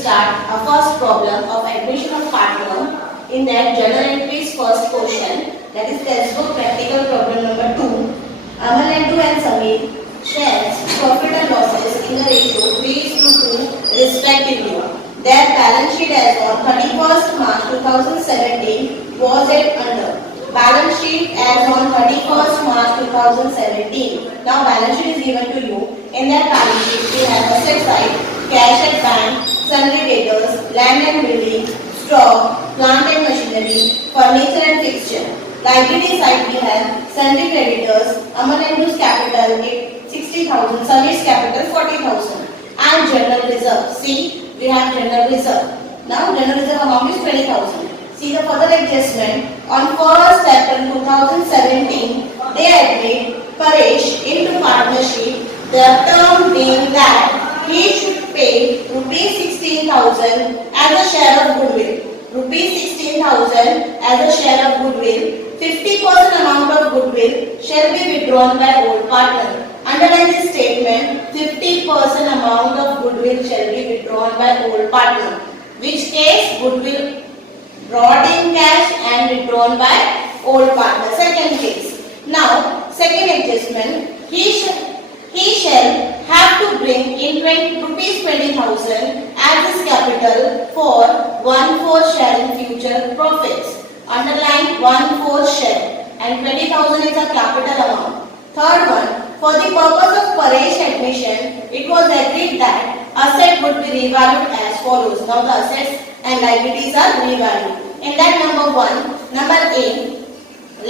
start our first problem of admission of part 1 in that journal entries first question, that is textbook practical problem number 2. Amalendu and Samir shares profit and losses in the ratio 3:2 respectively. Their balance sheet as on 31st March 2017 was at under. Balance sheet as on 31st March 2017. Now balance sheet is given to you. In that balance sheet we have asset side, cash at bank, sundry debtors, land and building, stock, plant and machinery, furniture and fixture. Liability side we have sundry creditors, Amalendu's capital 60,000, Samir's capital 40,000, and general reserve. See, we have general reserve. Now general reserve amount is 20,000. See the further adjustment. On 1st April 2017, they agreed Paresh into partnership. The term being that he should pay rupees 16,000 as a share of goodwill. Rupees 16,000 as a share of goodwill. 50% amount of goodwill shall be withdrawn by old partner. Underline this statement. 50% amount of goodwill shall be withdrawn by old partner. Which case goodwill brought in cash and withdrawn by old partner. Second case. Now, second adjustment. He shall have to bring in rupees 20,000 as his capital for 1/4 share in future profits. Underline 1/4 share and 20,000 is a capital amount. Third one, for the purpose of Paresh admission, it was agreed that asset would be revalued as follows. Now the assets and liabilities are revalued. In that number 1, number A,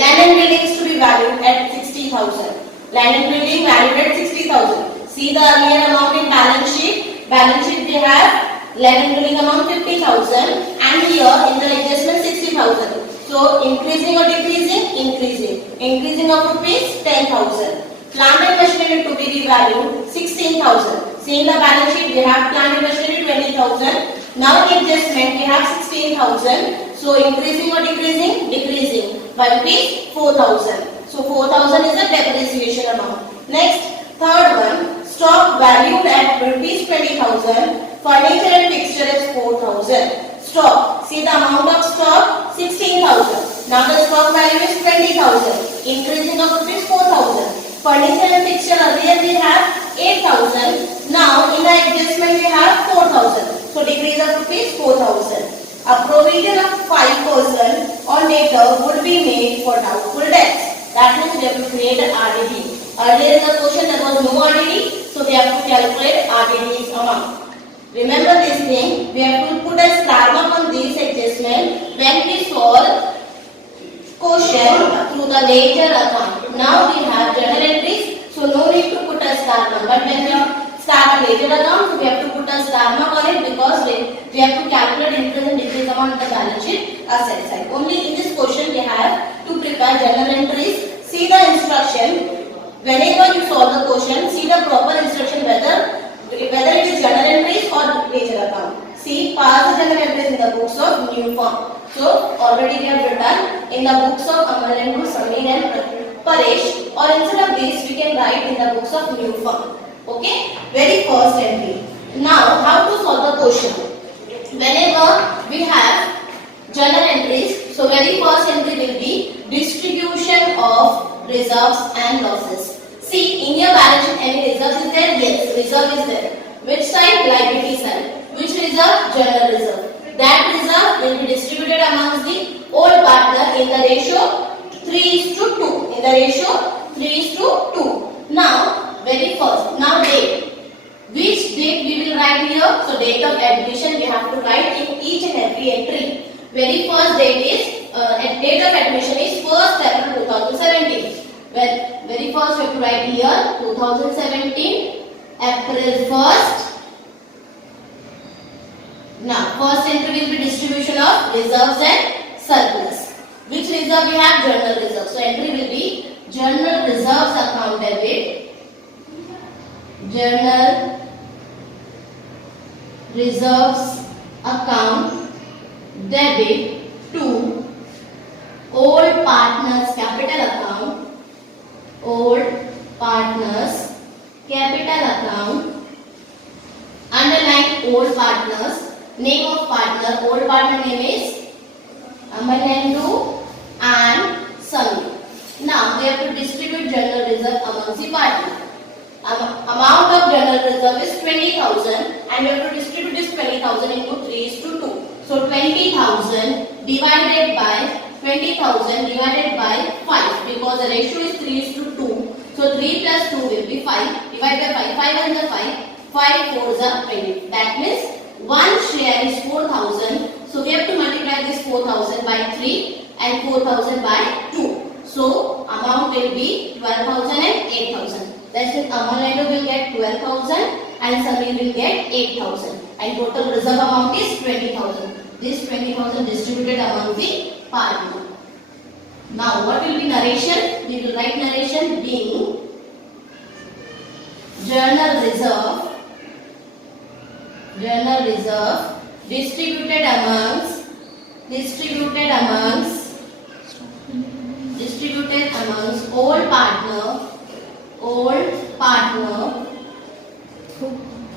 land and building is to be valued at 60,000. Land and building valued at 60,000. See the earlier amount in balance sheet. Balance sheet we have land and building amount 50,000 and here in the adjustment 60,000. So increasing or decreasing? Increasing. Increasing of rupees 10,000. Plant and machinery to be revalued 16,000. See in the balance sheet we have plant and machinery 20,000. Now in adjustment we have 16,000. So increasing or decreasing? Decreasing by rupees 4,000. So 4,000 is a depreciation amount. Next, third one, stock valued at rupees 20,000. Furniture and fixture is 4,000. Stock, see the amount of stock 16,000. Now the stock value is 20,000. Increasing of rupees 4,000. Furniture and fixture earlier we have 8,000. Now in the adjustment we have 4,000. So decrease of rupees 4,000. A provision of 5% on debtor would be made for doubtful debts. That means we have to create an RDD. Earlier in the question there was no RDD, so we have to calculate RDD's amount. Remember this thing, we have to put a star mark on this adjustment when we solve question through the ledger account. Now we have journal entries, so no need to put a star mark. But when we start a ledger account, we have to put a star mark on it because we have to calculate increase and decrease amount of the balance sheet asset side. Only in this question we have to prepare journal entries. See the instruction. Whenever you solve the question, see the proper instruction whether it is journal entries or ledger account. See, pass the journal entries in the books of new form. So already we have written in the books of Amalendu, Samir and Paresh, or instead of this we can write in the books of new form. Okay, very first entry. Now how to solve the question? Whenever we have journal entries, so very first entry will be distribution of reserves and losses. See, in your balance sheet any reserves is there? Yes, reserve is there. Which side? Liability side. Which reserve? General reserve. That reserve will be distributed amongst the old partner in the ratio 3:2. In the ratio 3:2. Now, very first, now date. Which date we will write here? So date of admission we have to write in each and every entry. Very first date is date of admission is 1st April 2017. Well, very first we have to write here 2017 April 1st. Now first entry will be distribution of reserves and surplus. Which reserve we have? Journal reserve. So entry will be journal reserves account debit. Journal reserves account debit to old partners capital account. Old partners capital account. Underline old partners Name of partner, old partner name is Amalendu and Samir. Now we have to distribute general reserve amongst the partner. Amount of general reserve is 20,000 and we have to distribute this 20,000 into 3:2. So 20,000 divided by 20,000 divided by 5 because the ratio is 3:2. So 3 plus 2 will be 5. Divide by 5. 5 and the 5. 5 4s are 20. That means one share is 4,000. So we have to multiply this 4,000 by 3 and 4,000 by 2. So amount will be 12,000 and 8,000. That means Amalendu will get 12,000 and Samir will get 8,000. And total reserve amount is 20,000. This 20,000 distributed among the partner. Now what will be narration? We will write narration being journal reserve distributed amongst old partner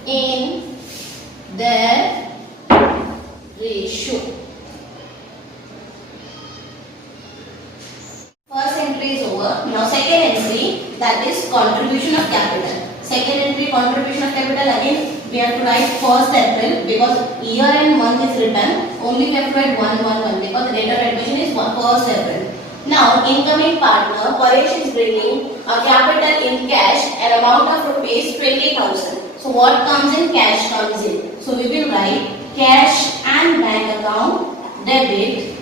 in their ratio. First entry is over. Now second entry, that is contribution of capital. Second entry, contribution of capital, again we have to write 1st April because year and month is written. Only we have to write 111 because the date of admission is 1st April. Now incoming partner, Paresh is bringing a capital in cash, an amount of rupees 20,000. So what comes in? Cash comes in. So we will write cash and bank account debit.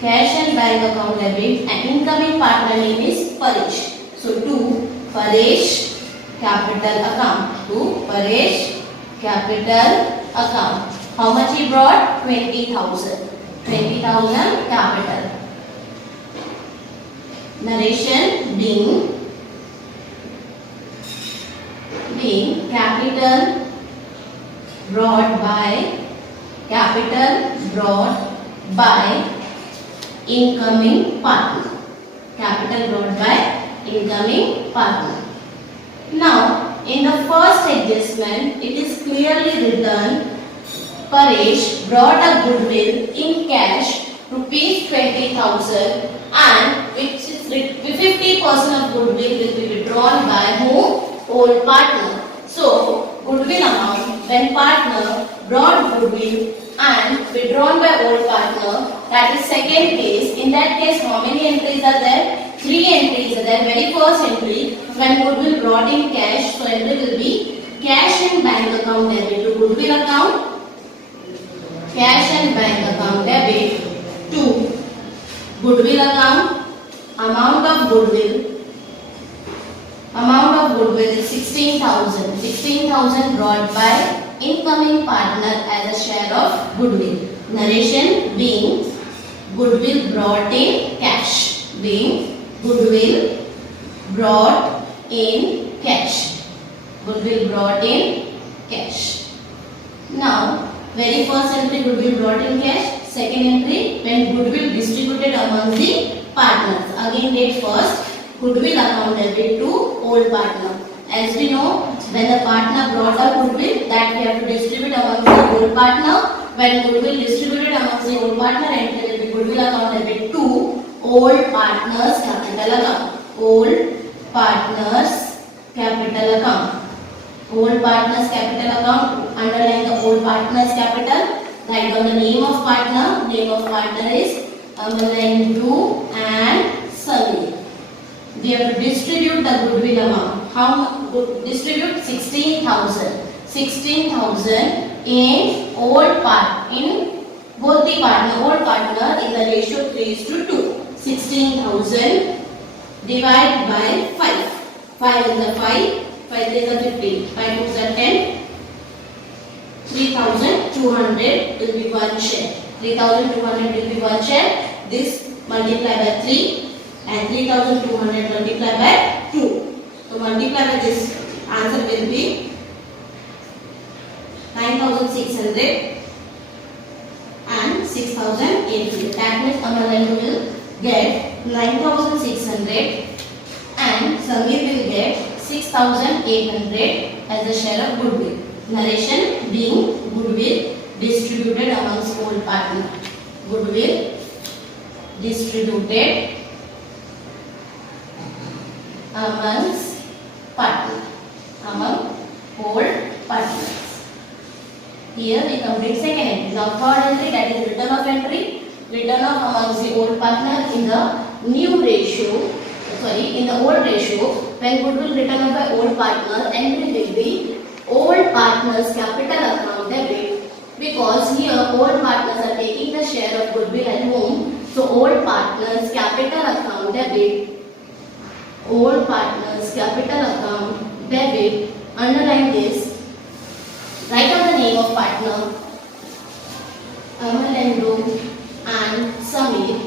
Cash and bank account debit, and incoming partner name is Paresh. So to Paresh capital account. To Paresh capital account. How much he brought? 20,000. 20,000 capital. Narration being capital brought by incoming partner. Capital brought by incoming partner. Now, in the first adjustment, it is clearly written Paresh brought a goodwill in cash rupees 20,000 and which is 50% of goodwill will be withdrawn by whom? Old partner. So, goodwill amount when partner brought goodwill and withdrawn by old partner, that is second case. In that case, how many entries are there? 3 entries are there. Very first entry, when goodwill brought in cash, so entry will be cash and bank account debit to goodwill account, cash and bank account debit to goodwill account. Amount of goodwill is 16,000. 16,000 brought by incoming partner as a share of goodwill. Narration being goodwill brought in cash. Being goodwill brought in cash. Goodwill brought in cash. Now, very first entry goodwill brought in cash. Second entry when goodwill distributed among the partners. Again date first. Goodwill account debit to old partner. As we know, when the partner brought a goodwill, that we have to distribute amongst the old partner. When goodwill distributed amongst the old partner, entry will be goodwill account debit to old partners capital account. Old partners capital account. Old partners capital account. Underline the old partners capital. Write down the name of partner. Name of partner is Amalendu and Samir. We have to distribute the goodwill amount. How distribute 16,000. 16,000 in both the partner. Old partner in the ratio 3:2. 16,000 divided by 5. 5 is the 5. 5 is the 15. 5 is the 10. 3,200 will be one share. 3,200 will be one share. This multiply by 3 and 3,200 multiply by 2. So multiply by this, answer will be 9,600 and 6,800. That means Amalendu will get 9,600 and Samir will get 6,800 as a share of goodwill. Narration being goodwill distributed amongst all partners. Goodwill distributed amongst partners, among all partners. Here we complete second entry. Now third entry, that is return of entry. Return of amongst the old partner in the new ratio. Sorry, in the old ratio. When goodwill written off by old partner, entry will be old partners capital account debit, because here old partners are taking the share of goodwill at home. So old partners capital account debit. Old partners capital account debit. Underline this. Write down the name of partner, Amalendu and Samir,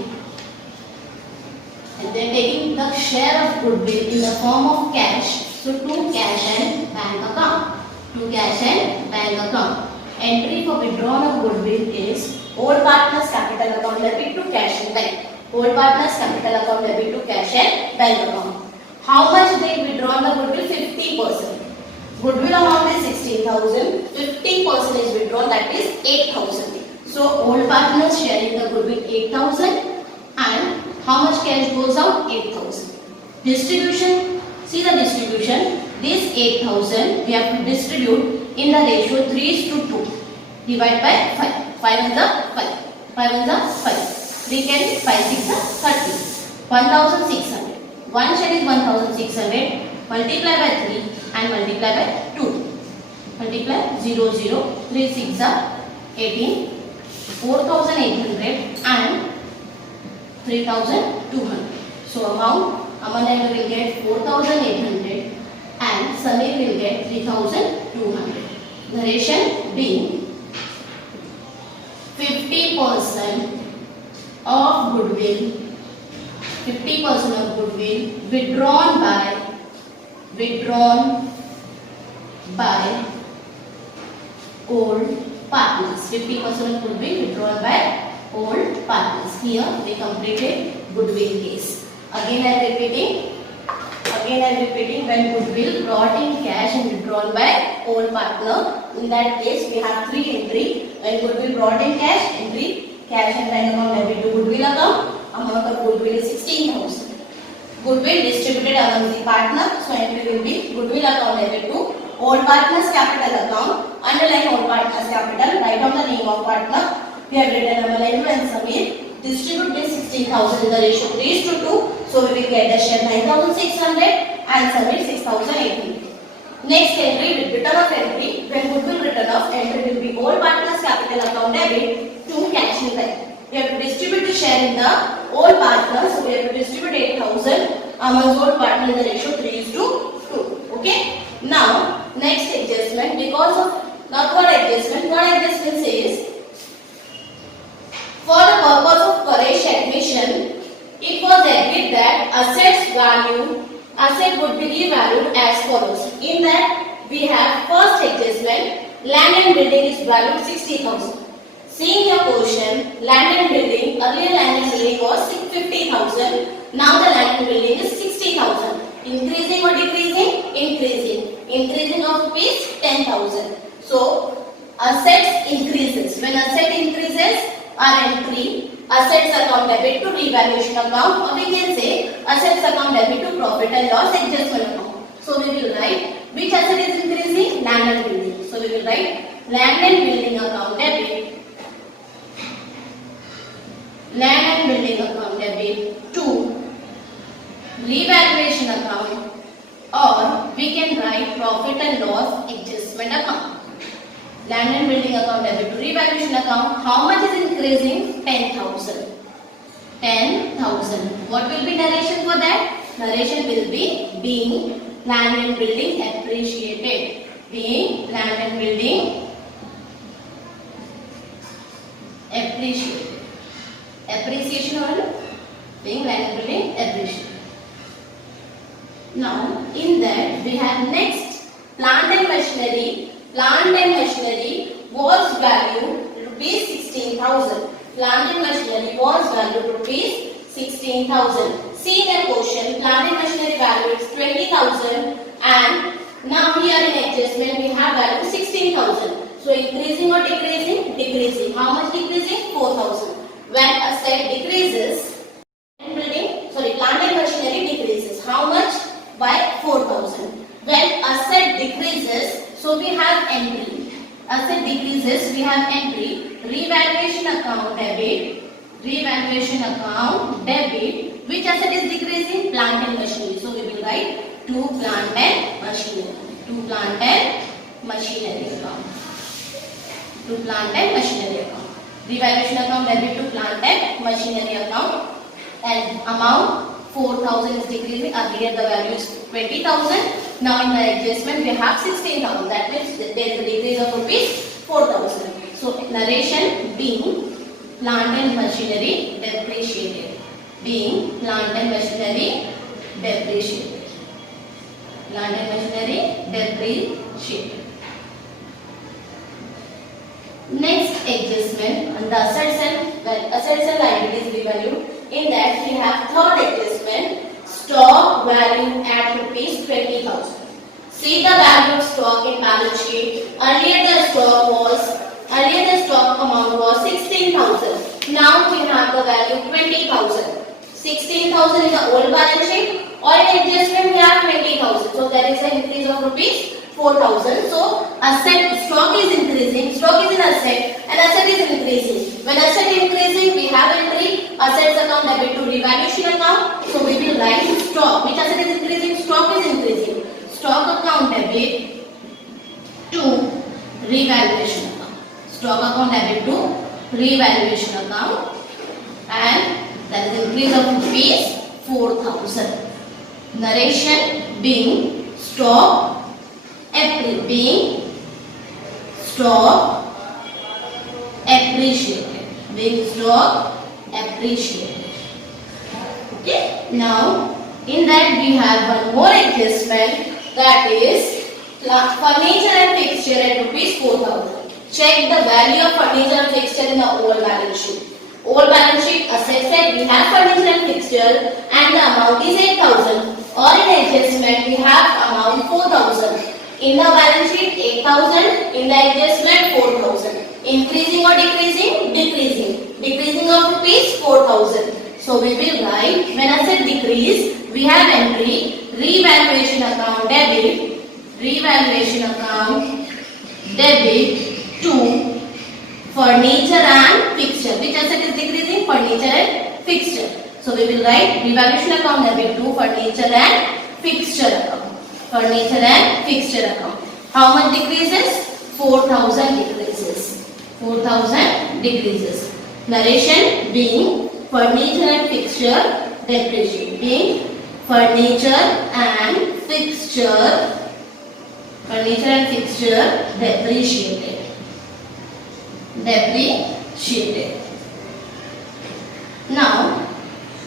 and they are taking the share of goodwill in the form of cash. So to cash and bank account. To cash and bank account. Entry for withdrawal of goodwill is old partners capital account debit to cash and bank. Old partners capital account debit to cash and bank account. How much they withdrawn the goodwill? 50%. Goodwill amount is 16,000. 50% is withdrawn, that is 8,000. So old partners sharing the goodwill 8,000, and how much cash goes out? 8,000. Distribution. See the distribution. This 8,000 we have to distribute in the ratio 3:2. Divide by 5. 5 is the 5. 5 is the 5. 3 can 5 6 is 30. 1,600. One share is 1,600. Multiply by 3 and multiply by 2. Multiply 0 0. 3 6 are 18. 4,800 and 3,200. So amount Amalendu will get 4,800 and Samir will get 3,200. Narration being 50% of goodwill. 50% of goodwill withdrawn by old partners. 50% of goodwill withdrawn by old partners. Here we completed goodwill case. Again I am repeating when goodwill brought in cash and withdrawn by old partner. In that case we have 3 entry. When goodwill brought in cash, entry cash and bank account debit to goodwill account. Amount of goodwill is 16,000. Goodwill distributed among the partner. So entry will be goodwill account debit to old partners capital account. Underline old partners capital. Write down the name of partner. We have written Amalendu and Samir. Distribute this 16,000 in the ratio 3:2. So we will get the share 9,600 and Samir 6,800. Next entry with return of entry. When goodwill return of entry will be old partners capital account debit to cash and bank. We have to distribute the share in the old partner. So we have to distribute 8,000 among old partner in the ratio 3:2. Okay. Now next adjustment, because of third adjustment. Third adjustment says, for the purpose of correct admission, it was agreed that asset would be revalued as follows. In that we have first adjustment, land and building is valued 60,000. Seeing your question, land and building, earlier land and building was 50,000. Now the land and building is 60,000. Increasing or decreasing? Increasing. Increasing of rupees 10,000. So assets increases. When asset increases, our entry assets account debit to revaluation account, or we can say assets account debit to profit and loss adjustment account. So we will write which asset is increasing? Land and building. So we will write land and building account debit. Land and building account debit to revaluation account, or we can write profit and loss adjustment account. Land and building account debit to revaluation account. How much is increasing? 10,000. 10,000. What will be narration for that? Narration will be being land and building appreciated. Being land and building appreciated. Appreciation or being land and building appreciated. Now in that we have next plant and machinery. Plant and machinery was valued rupees 16,000. Plant and machinery was valued rupees 16,000. See the question, plant and machinery value is 20,000 and now here in adjustment we have value 16,000. So increasing or decreasing? Decreasing. How much decreasing? 4,000. When asset decreases, plant and machinery decreases. How much? By 4,000. When asset decreases, so we have entry. Asset decreases, we have entry. Revaluation account debit. Revaluation account debit. Which asset is decreasing? Plant and machinery. So we will write to plant and machinery. To plant and machinery account. To plant and machinery account. Revaluation account debit to plant and machinery account. And amount 4,000 is decreasing. Earlier the value is 20,000. Now in the adjustment we have 16,000. That means there is a decrease of rupees 4,000. So narration being plant and machinery depreciated. Being plant and machinery depreciated. Plant and machinery depreciated. Next adjustment on the assets and liabilities revalue. In that we have third adjustment, stock value at rupees 20,000. See the value of stock in balance sheet. Earlier the stock amount was 16,000. Now we have the value 20,000. 16,000 in the old balance sheet, or in adjustment we have 20,000. So there is an increase of rupees 4,000. So stock is increasing. Stock is an asset, and asset is increasing. When asset increasing, we have entry assets account debit to revaluation account. So we will write stock. Which asset is increasing? Stock is increasing. Stock account debit to revaluation account. Stock account debit to revaluation account, and that is increase of rupees 4,000. Narration being stock appreciated. Being stock appreciated. Okay. Now in that we have one more adjustment, that is furniture and fixture at rupees 4,000. Check the value of furniture and fixture in the old balance sheet. Old balance sheet asset side we have furniture and fixture and the amount is 8,000. Or in adjustment we have amount 4,000. In the balance sheet 8,000, in the adjustment 4,000. Increasing or decreasing? Decreasing. Decreasing of rupees 4,000. So we will write, when asset decrease, we have entry revaluation account debit. Revaluation account debit to furniture and fixture. Which asset is decreasing? Furniture and fixture. So we will write revaluation account debit to furniture and fixture account. Furniture and fixture account. How much decreases? 4,000 decreases. 4,000 decreases. Narration being furniture and fixture depreciated. Being furniture and fixture depreciated. Depreciated. Now,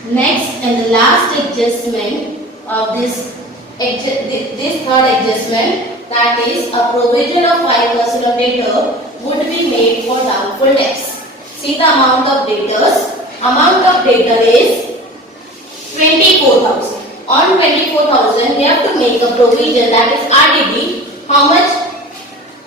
next and the last adjustment of this third adjustment, that is a provision of 5% of debtor would be made for doubtful debts. See the amount of debtors. Amount of debtor is 24,000. On 24,000 we have to make a provision, that is RDD. How much?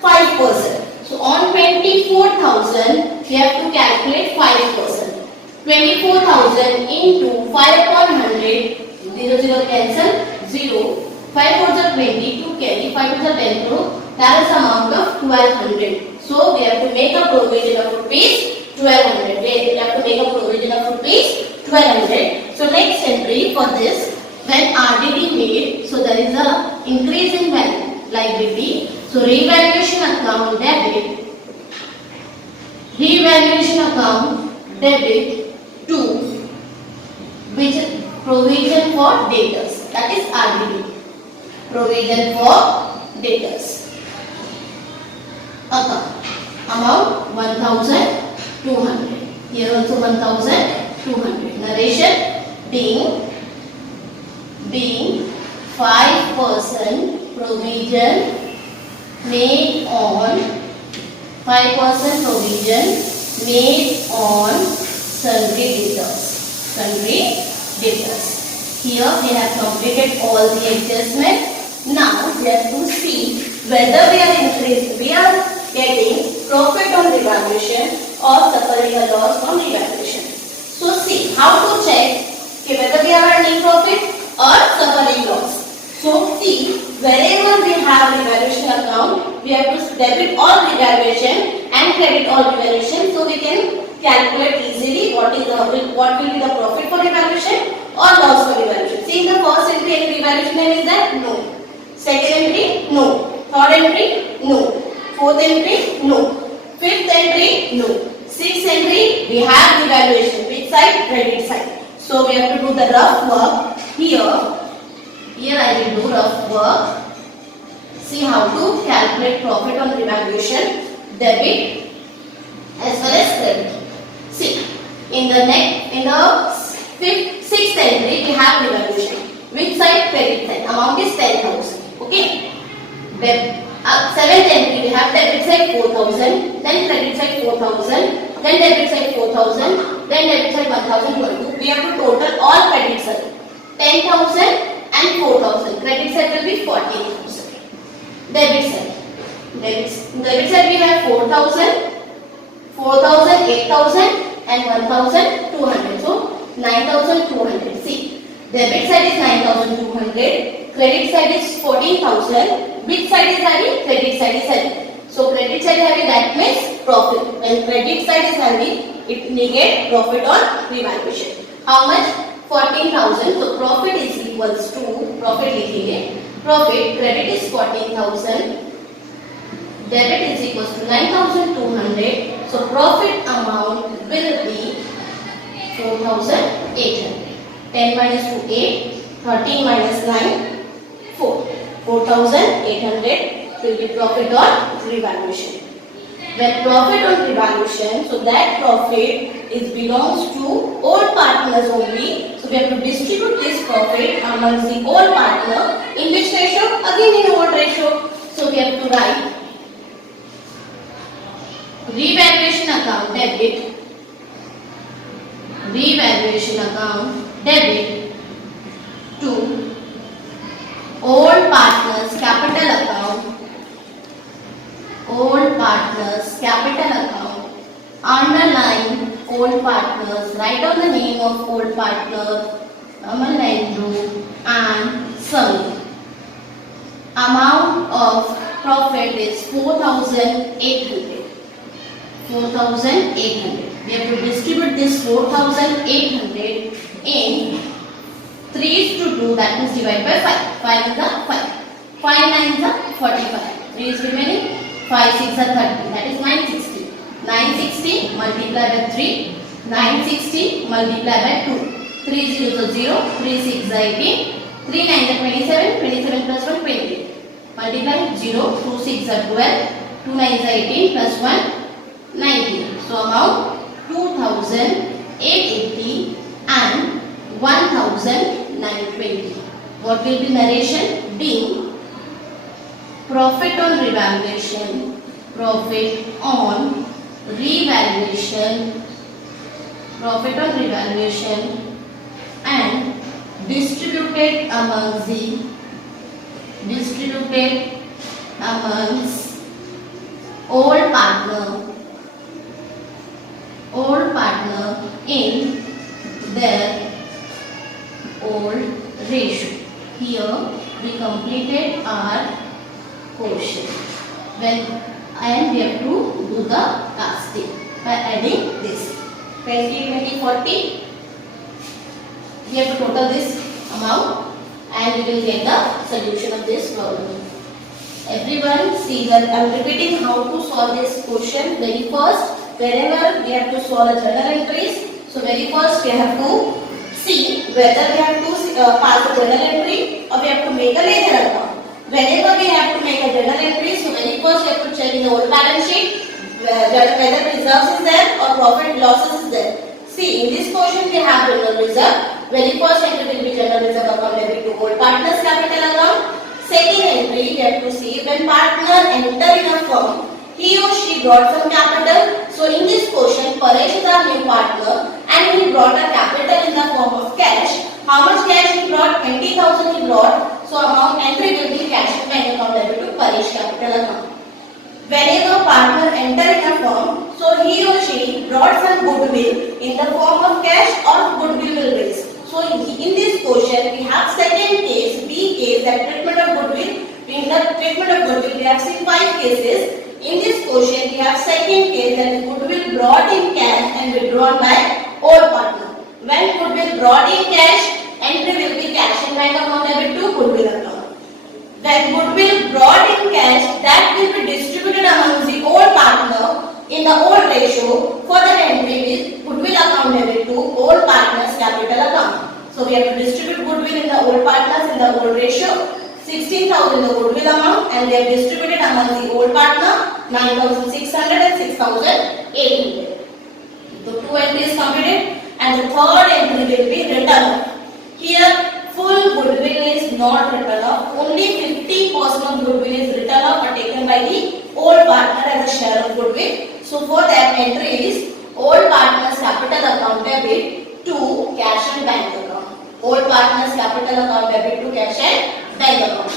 5%. So on 24,000 we have to calculate 5%. 24,000 into 5 upon 100, 0 cancel. 0, 5 4s are 20, 2 carry, 5 4s are 10 crore, that is the amount of 1200. So we have to make a provision of rupees 1200. We have to make a provision of rupees 1200. So next entry for this, when RDD made, so there is a increase in value, liability. So revaluation account debit. Revaluation account debit to which provision for debtors. That is RDD. Provision for debtors. Account. Amount 1,200. Here also 1,200. Narration being 5% provision made on 5% provision made on sundry debtors. Sundry debtors. Here we have completed all the adjustments. Now we have to see whether we are getting profit on revaluation or suffering a loss on revaluation. So see how to check whether we are earning profit or suffering loss. So see, wherever we have revaluation account, we have to debit all revaluation and credit all revaluation, so we can calculate easily what will be the profit for revaluation or loss for revaluation. See, in the first entry any revaluation name is there? No. Second entry? No. Third entry? No. Fourth entry? No. Fifth entry? No. Sixth entry? We have revaluation. Which side? Credit side. So we have to do the rough work here. Here I will do rough work. See how to calculate profit on revaluation, debit as well as credit. See, in the sixth entry we have revaluation. Which side? Credit side. Amount is 10,000. Okay. Seventh entry we have debit side 4,000, then credit side 4,000, then debit side 4,000, then debit side 1,022. We have to total all credit side 10,000 and 4,000. Credit side will be 14,000. Debit side. Debit side we have 4,000, 4,000, 8,000 and 1,200. So 9,200. See, debit side is 9,200. Credit side is 14,000. Which side is having? Credit side is having. So credit side having, that means profit. When credit side is having, it negate profit on revaluation. How much? 14,000. So profit is equals to, profit लिखेंगे. Profit, credit is 14,000. Debit is equals to 9,200. So profit amount will be 4,800. 10 minus 2, 8. 13 minus 9, 4. 4,800 will be profit on revaluation. When profit on revaluation, so that profit belongs to old partners only. So we have to distribute this profit among the old partner. In which ratio? Again in old ratio. So we have to write revaluation account debit. Revaluation account debit to old partners capital account. Old partners capital account. Underline old partners. Write down the name of old partner, Amal Nehru and Samir. Amount of profit is 4,800. 4,800. We have to distribute this 4,800 in 3:2, that means divide by 5. 5 is the 5. 5 9 is 45. 3 is remaining. 5 6 is 30. That is 960. 960 multiplied by 3. 960 multiplied by 2. 3 0 is 0. 3 6 is 18. 3 9 is 27. 27 plus 1 20. Multiply 0. 2 6 is 12. 2 9 is 18 plus 1 19. So amount 2,880 and 1,920. What will be narration? D. Profit on revaluation. Profit on revaluation. Profit on revaluation and distributed amongst old partner in their old ratio. Here we completed our portion. And we have to do the casting by adding this 20, 20, 40. We have to total this amount and we will get the solution of this problem. Everyone see that I am repeating how to solve this question. Very first, whenever we have to solve a journal entries, so very first we have to see whether we have to pass a journal entry or we have to make a ledger account. Whenever we have to make a journal entry, so very first we have to check in the old balance sheet whether reserves is there or profit losses is there. See, in this question we have general reserve. Very first entry will be general reserve account debit to old partners capital account. Second entry we have to see when partner enter in a firm, he or she brought some capital. So in this question, Paresh is our new partner and he brought a capital in the form of cash. How much cash he brought? 20,000 he brought. So amount entry will be cash and bank account debit to Paresh capital account. Whenever partner enter in a firm, so he or she brought some goodwill in the form of cash or goodwill will raise. So in this question we have second case, B case, that treatment of goodwill. In the treatment of goodwill we have seen 5 cases. In this question we have second case, that is goodwill brought in cash and withdrawn by old partner. When goodwill brought in cash, entry will be cash and bank account debit to goodwill account. When goodwill brought in cash, that will be distributed among the old partner in the old ratio. For that entry is goodwill account debit to old partner's capital account. So we have to distribute goodwill in the old partners in the old ratio. 16,000 the goodwill amount, and they have distributed among the old partner 9,600 and 6,800. So 2 entries completed, and the third entry will be written off. Here full goodwill is not written off. Only 50% of goodwill is written off or taken by the old partner as a share of goodwill. So for that entry is old partner's capital account debit to cash and bank account. Old partner's capital account debit to cash and bank account.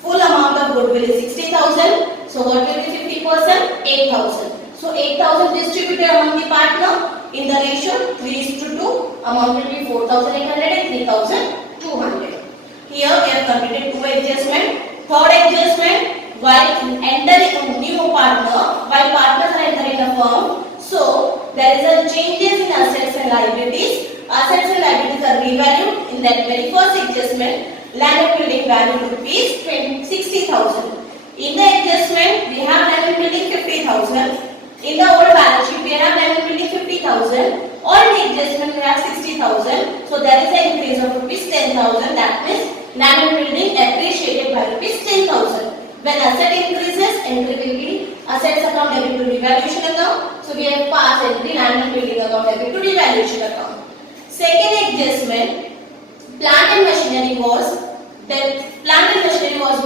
Full amount of goodwill is 60,000. So what will be 50%? 8,000. So 8,000 distributed among the partner in the ratio 3:2. Amount will be 4,800 and 3,200. Here we have completed 2 adjustment. Third adjustment, while entering a new partner, while partners are entering a firm, so there is a changes in assets and liabilities. Assets and liabilities are revalued. In that very first adjustment, land and building value rupees 60,000. In the adjustment, we have land and building 50,000. In the old balance sheet, we have land and building 50,000. Or in the adjustment, we have 60,000. So there is an increase of rupees 10,000. That means land and building appreciated by rupees 10,000. When asset increases, entry will be assets account debit to revaluation account. So we have passed entry land and building account debit to revaluation account. Second adjustment, plant and machinery was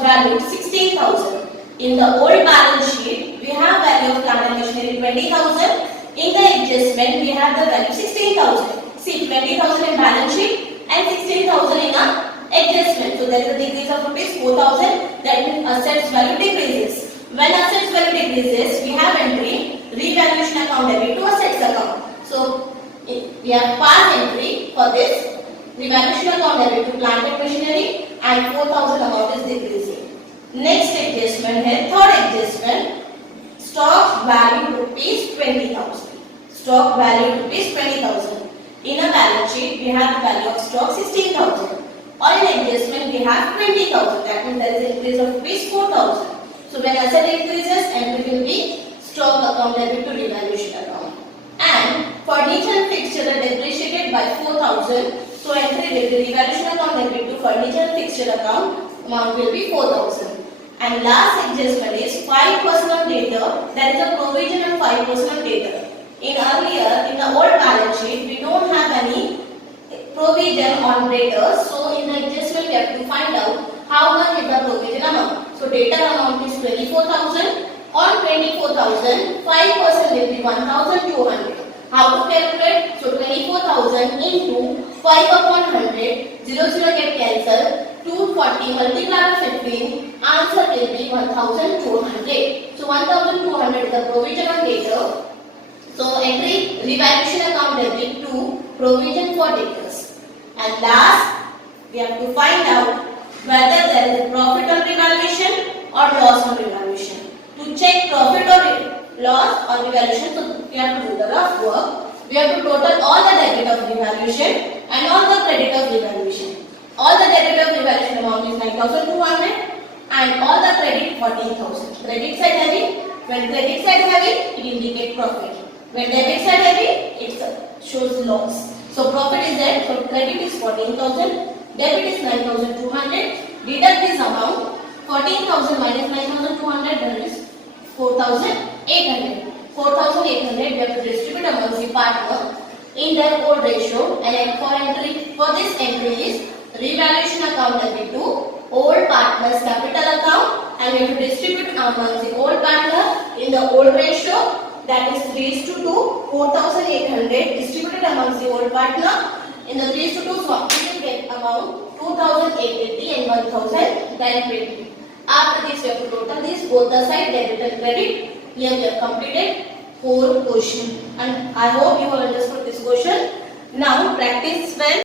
valued 16,000. In the old balance sheet, we have value of plant and machinery 20,000. In the adjustment, we have the value 16,000. See, 20,000 in balance sheet and 16,000 in a adjustment. So there is a decrease of rupees 4,000. That means assets value decreases. When assets value decreases, we have entry revaluation account debit to assets account. So we have past entry for this revaluation account debit to plant and machinery, and 4,000 amount is decreasing. Next adjustment है third adjustment, stock value rupees 20,000. Stock value rupees 20,000. In a balance sheet, we have the value of stock 16,000. Or in adjustment, we have 20,000. That means there is an increase of rupees 4,000. So when asset increases, entry will be stock account debit to revaluation account. And furniture and fixture are depreciated by 4,000. So entry will be revaluation account debit to furniture and fixture account. Amount will be 4,000. And last adjustment is 5% of debtor. There is a provision of 5% of debtor. In the old balance sheet, we don't have any provision on debtors. So in the adjustment, we have to find out how much is the provision amount. So debtor amount is 24,000. On 24,000, 5% will be 1,200. How to calculate? So 24,000 into 5 upon 100, 0 get cancelled. 240 multiplied by 15, answer will be 1,200. So 1,200 is the provision on debtor. So entry revaluation account debit to provision for debtors. And last, we have to find out whether there is a profit on revaluation or loss on revaluation. To check profit or loss on revaluation, so we have to do the rough work. We have to total all the debit of revaluation and all the credit of revaluation. All the debit of revaluation amount is 9,200 and all the credit 14,000. Credit side heavy. When credit side heavy, it indicates profit. When debit side heavy, it shows loss. So profit is there. So credit is 14,000. Debit is 9,200. Deduct this amount. 14,000 minus 9,200, that is 4,800. 4,800 we have to distribute among the partner in their old ratio, and for this entry is revaluation account debit to old partner's capital account, and we have to distribute among the old partner in the old ratio, that is 3:2. 4,800 distributed among the old partner in the 3:2, so we will get amount 2,880 and 1,920. After this, we have to total this both the side, debit and credit. Here we have completed 4 questions, and I hope you have understood this question. Now practice well.